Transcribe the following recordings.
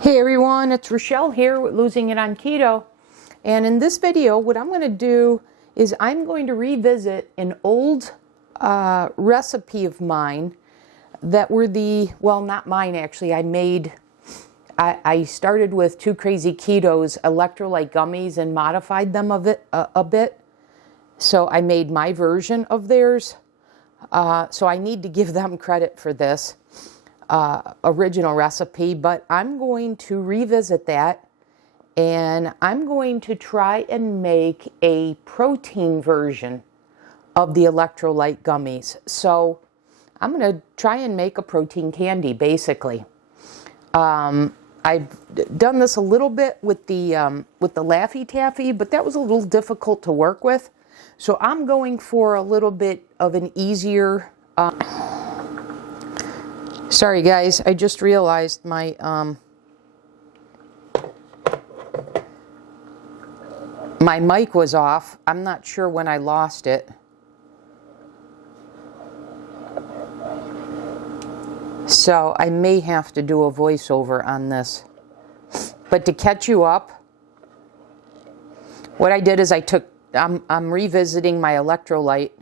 Hey everyone, it's Rochelle here with Losing It on Keto. And in this video, what I'm going to do is I'm going to revisit an old recipe of mine that were well, not mine actually. I started with Two Crazy Keto's electrolyte gummies and modified them a bit. So I made my version of theirs. So I need to give them credit for this original recipe, but I'm going to revisit that and I'm going to try and make a protein version of the electrolyte gummies. So I'm going to try and make a protein candy basically. I've done this a little bit with the Laffy Taffy, but that was a little difficult to work with. So I'm going for a little bit of an easier sorry guys, I just realized my my mic was off. I'm not sure when I lost it. So I may have to do a voiceover on this. But to catch you up, what I did is I'm revisiting my electrolyte,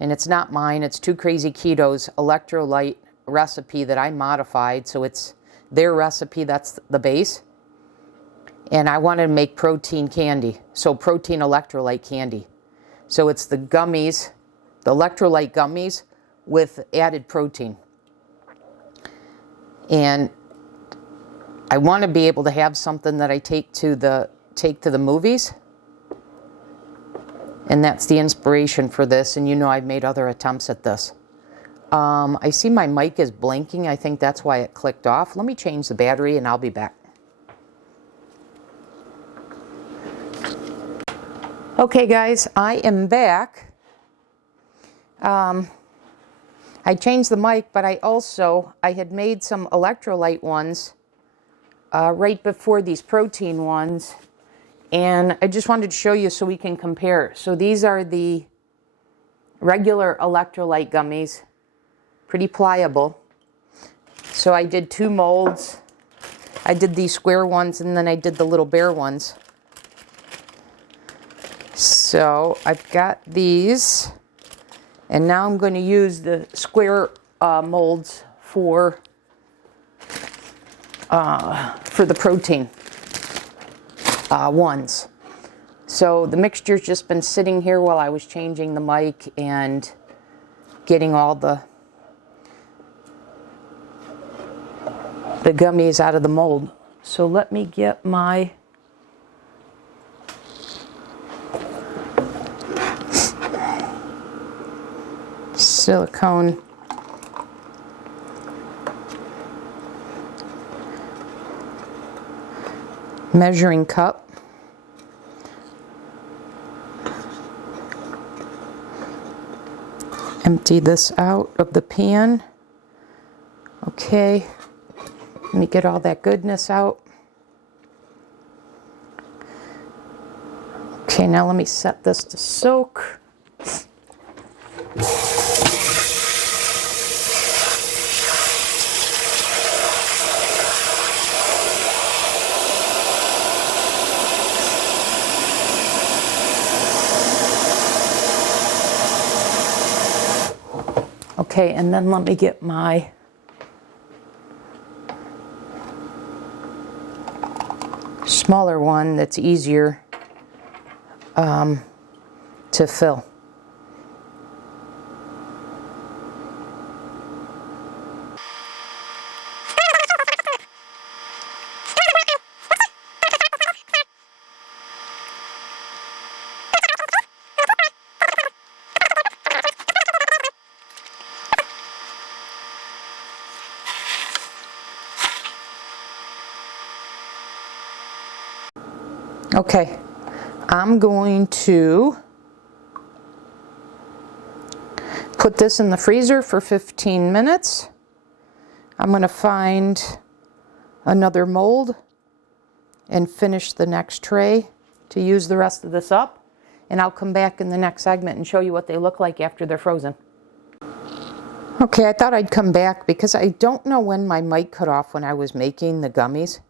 and it's not mine, it's Two Crazy Keto's electrolyte recipe that I modified, so it's their recipe, that's the base. And I wanted to make protein candy, so protein electrolyte candy. So it's the gummies, the electrolyte gummies with added protein. And I want to be able to have something that I take to the movies. And that's the inspiration for this, and you know I've made other attempts at this. I see my mic is blinking. I think that's why it clicked off. Let me change the battery and I'll be back. Okay guys, I am back. I changed the mic, but I had made some electrolyte ones right before these protein ones. And I just wanted to show you so we can compare. So these are the regular electrolyte gummies. Pretty pliable. So I did 2 molds. I did these square ones and then I did the little bear ones. So I've got these, and now I'm going to use the square molds for the protein ones. So the mixture's just been sitting here while I was changing the mic and getting all the gummies out of the mold. So let me get my silicone measuring cup. Empty this out of the pan. Okay. Let me get all that goodness out. Okay, now let me set this to soak. Okay, and then let me get my smaller one that's easier to fill. Okay, I'm going to put this in the freezer for 15 minutes. I'm going to find another mold and finish the next tray to use the rest of this up. And I'll come back in the next segment and show you what they look like after they're frozen. Okay, I thought I'd come back because I don't know when my mic cut off when I was making the gummies.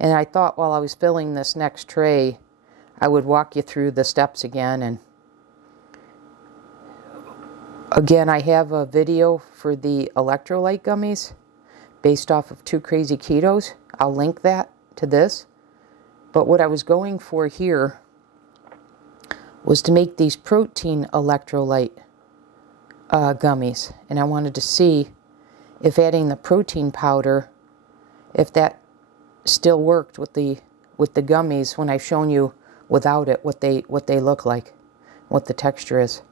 And I thought while I was filling this next tray, I would walk you through the steps again. And again, I have a video for the electrolyte gummies based off of 2 Crazy Ketos. I'll link that to this. But what I was going for here was to make these protein electrolyte gummies. And I wanted to see if adding the protein powder, if that still worked with the gummies when I've shown you without it, what they look like, what the texture is.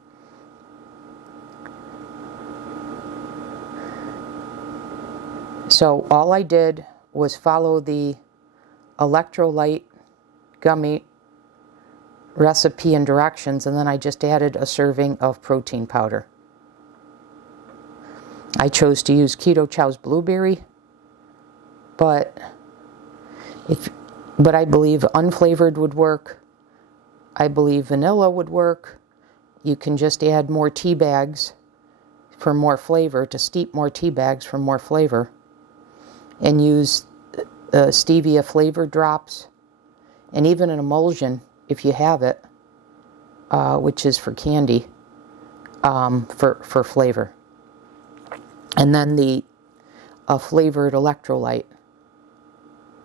So all I did was follow the electrolyte gummy recipe and directions, and then I just added a serving of protein powder. I chose to use Keto Chow's Blueberry, but I believe unflavored would work. I believe vanilla would work. You can just add more tea bags for more flavor, to steep more tea bags for more flavor, and use stevia flavor drops, and even an emulsion if you have it, which is for candy, for flavor. And then the flavored electrolyte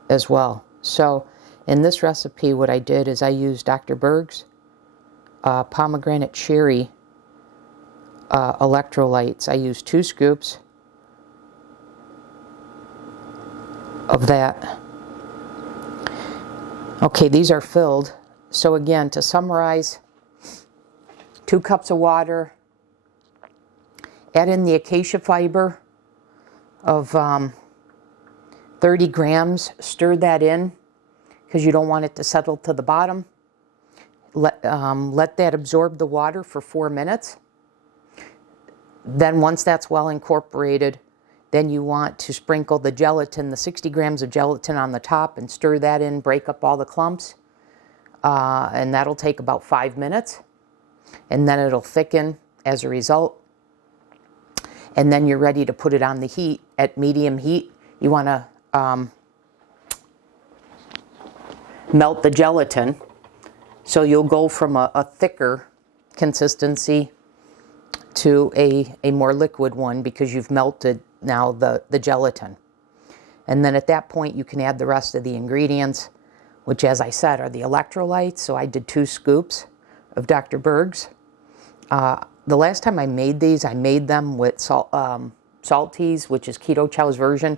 as well. So in this recipe, what I did is I used Dr. Berg's pomegranate cherry electrolytes. I used 2 scoops of that. Okay, these are filled. So again, to summarize, 2 cups of water, add in the Acacia Fiber of 30 grams, stir that in because you don't want it to settle to the bottom. Let that absorb the water for 4 minutes. Then once that's well incorporated, then you want to sprinkle the gelatin, the 60 grams of gelatin on the top, and stir that in, break up all the clumps. And that'll take about 5 minutes. And then it'll thicken as a result. And then you're ready to put it on the heat at medium heat. You want to melt the gelatin. So you'll go from a thicker consistency to a more liquid one because you've melted now the gelatin. And then at that point you can add the rest of the ingredients, which, as I said, are the electrolytes. So I did 2 scoops of Dr. Berg's. The last time I made these, I made them with SaltT's, which is Keto Chow's version,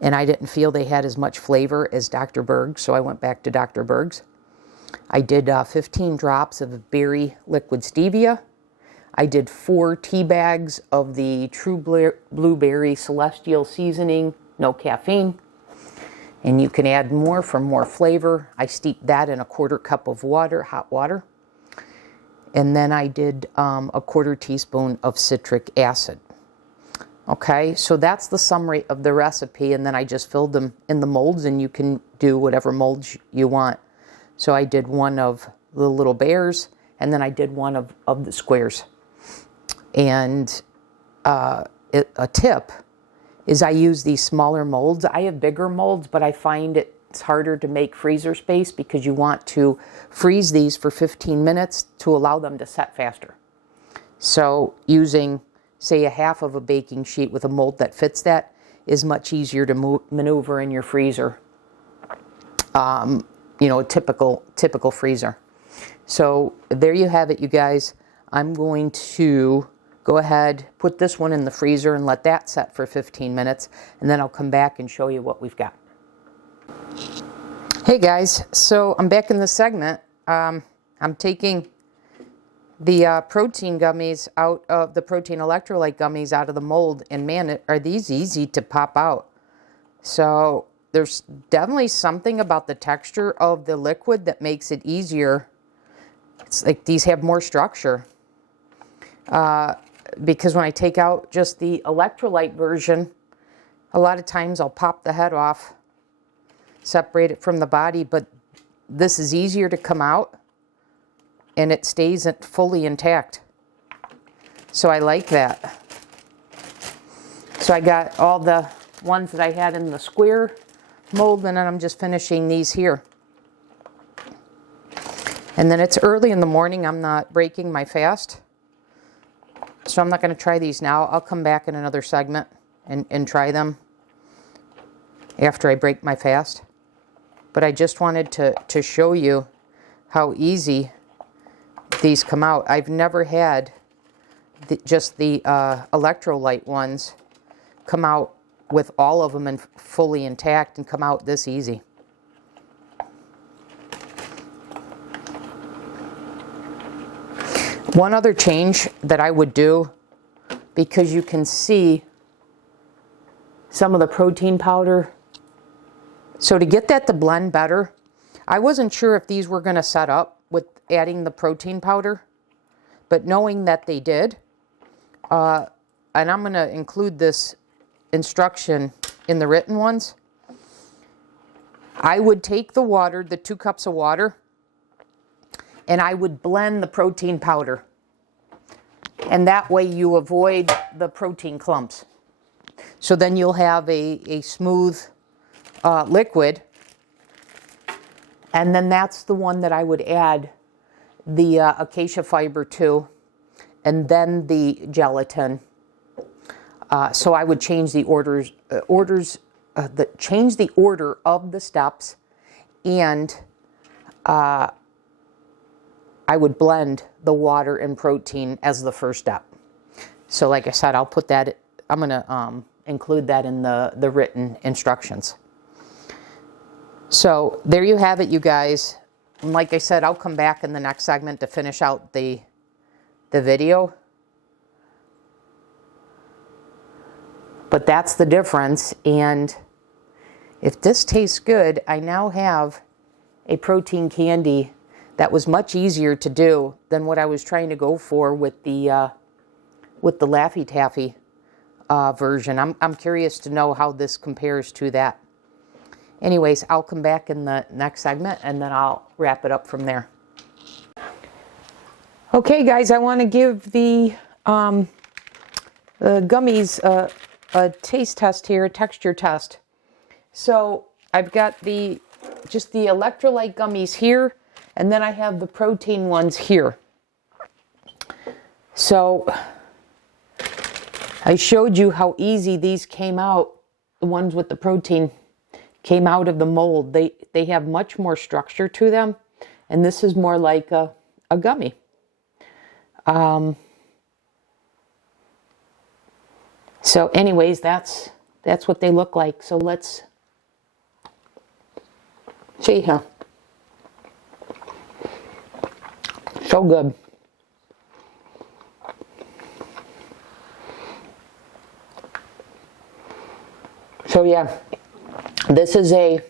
and I didn't feel they had as much flavor as Dr. Berg's, so I went back to Dr. Berg's. I did 15 drops of berry liquid stevia. I did 4 tea bags of the True Blueberry Celestial Seasoning, no caffeine. And you can add more for more flavor. I steeped that in a 1/4 cup of water, hot water. And then I did a 1/4 teaspoon of citric acid. Okay, so that's the summary of the recipe, and then I just filled them in the molds, and you can do whatever molds you want. So I did one of the little bears, and then I did one of the squares. And a tip is I use these smaller molds. I have bigger molds, but I find it's harder to make freezer space because you want to freeze these for 15 minutes to allow them to set faster. So using, say, a half of a baking sheet with a mold that fits that is much easier to maneuver in your freezer. You know, a typical freezer. So there you have it, you guys. I'm going to go ahead, put this one in the freezer and let that set for 15 minutes, and then I'll come back and show you what we've got. Hey guys, so I'm back in this segment. I'm taking the protein gummies out of the protein electrolyte gummies out of the mold, and man, are these easy to pop out. So there's definitely something about the texture of the liquid that makes it easier. It's like these have more structure. Because when I take out just the electrolyte version, a lot of times I'll pop the head off, separate it from the body, but this is easier to come out and it stays fully intact. So I like that. So I got all the ones that I had in the square mold, and then I'm just finishing these here. And then it's early in the morning. I'm not breaking my fast, so I'm not going to try these now. I'll come back in another segment and try them after I break my fast. But I just wanted to show you how easy these come out. I've never had just the electrolyte ones come out with all of them and fully intact and come out this easy. One other change that I would do, because you can see some of the protein powder. So to get that to blend better, I wasn't sure if these were going to set up with adding the protein powder, but knowing that they did, and I'm going to include this instruction in the written ones, I would take the water, the 2 cups of water, and I would blend the protein powder. And that way you avoid the protein clumps. So then you'll have a smooth liquid. And then that's the one that I would add the Acacia Fiber to, and then the gelatin. So I would change the change the order of the steps, and I would blend the water and protein as the first step. So like I said, I'll put that, I'm going to include that in the written instructions. So there you have it, you guys. And like I said, I'll come back in the next segment to finish out the video. But that's the difference. And if this tastes good, I now have a protein candy that was much easier to do than what I was trying to go for with the Laffy Taffy version. I'm curious to know how this compares to that. Anyways, I'll come back in the next segment and then I'll wrap it up from there. Okay, guys, I want to give the gummies a taste test here, a texture test. So I've got just the electrolyte gummies here, and then I have the protein ones here. So I showed you how easy these came out. The ones with the protein came out of the mold. They have much more structure to them, and this is more like a gummy. So anyways, that's what they look like. So let's see here. So good. So yeah, this is a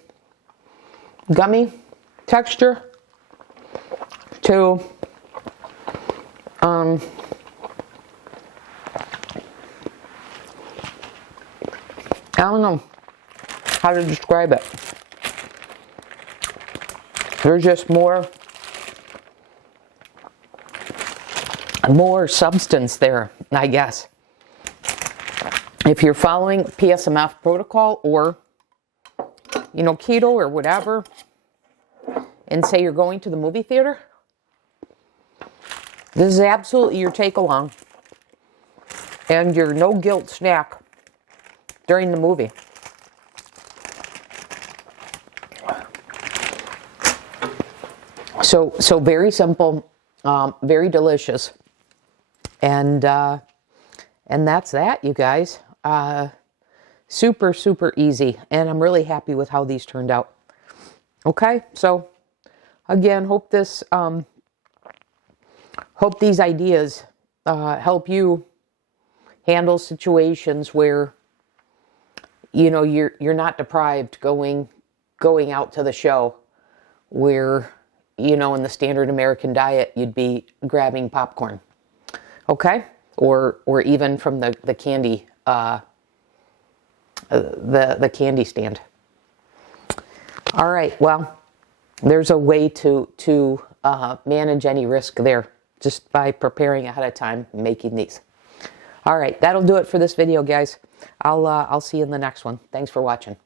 gummy texture to I don't know how to describe it. There's just more substance there, I guess. If you're following PSMF protocol, or keto or whatever, and say you're going to the movie theater, this is absolutely your take along and your no guilt snack during the movie. So very simple, very delicious, and that's that, you guys. Super, super easy, and I'm really happy with how these turned out. Okay, so again, hope these ideas help you handle situations where you're not deprived going out to the show, where in the standard American diet you'd be grabbing popcorn, okay, or even from the candy the candy stand. All right, well, there's a way to manage any risk there just by preparing ahead of time and making these. All right, that'll do it for this video, guys. I'll see you in the next one. Thanks for watching.